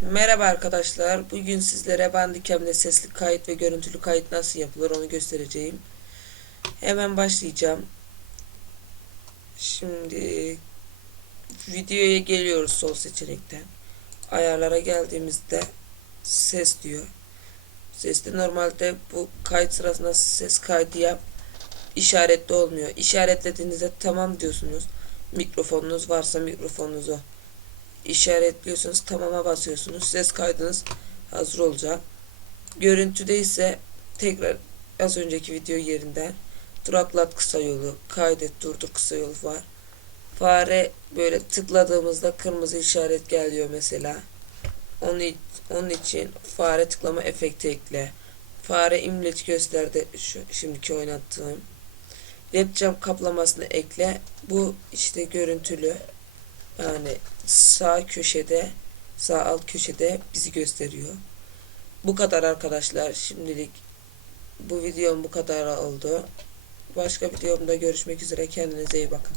Merhaba arkadaşlar. Bugün sizlere Bandicam'le sesli kayıt ve görüntülü kayıt nasıl yapılır onu göstereceğim. Hemen başlayacağım. Şimdi videoya geliyoruz sol seçenekten. Ayarlara geldiğimizde ses diyor. Seste normalde bu kayıt sırasında ses kaydı yap işaretli olmuyor. İşaretlediğinizde tamam diyorsunuz. Mikrofonunuz varsa mikrofonunuzu işaretliyorsunuz tamama basıyorsunuz ses kaydınız hazır olacak. Görüntüde ise tekrar az önceki video yerinden duraklat kısa yolu kaydet durdur kısa yolu var. Fare böyle tıkladığımızda kırmızı işaret geliyor mesela. Onun, için fare tıklama efekti ekle. Fare imleç gösterdi şu şimdiki oynattığım. Webcam kaplamasını ekle. Bu işte görüntülü yani sağ köşede sağ alt köşede bizi gösteriyor. Bu kadar arkadaşlar şimdilik bu videom bu kadar oldu. Başka videomda görüşmek üzere kendinize iyi bakın.